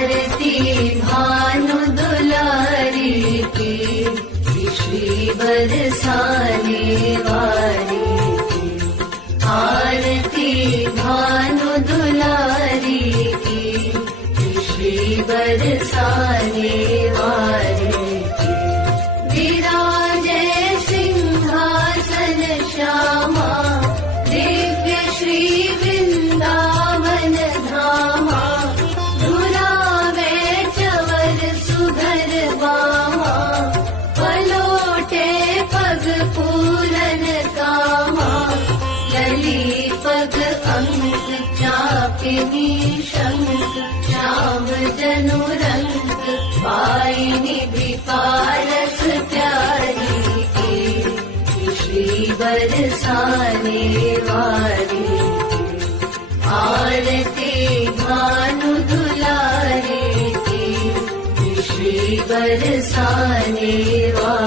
आरती भानु दुलारी की, श्री बरसाने वाली की। आरती भानु दुलारी की, श्री बरसाने वाली की। विराजे सिंहासन श्यामा, दिव्य श्री वृंदावन धामा। झुलावे चवर सुधर बामा, पलोटे पग पूरन कामा। लली पग अंक चापिनी शंख, श्याम जनु रंग पाइनी भी पारस प्यारी की। श्री बरसाने वाली की, आरती भानु दुलारी की, श्री बरसाने वाली।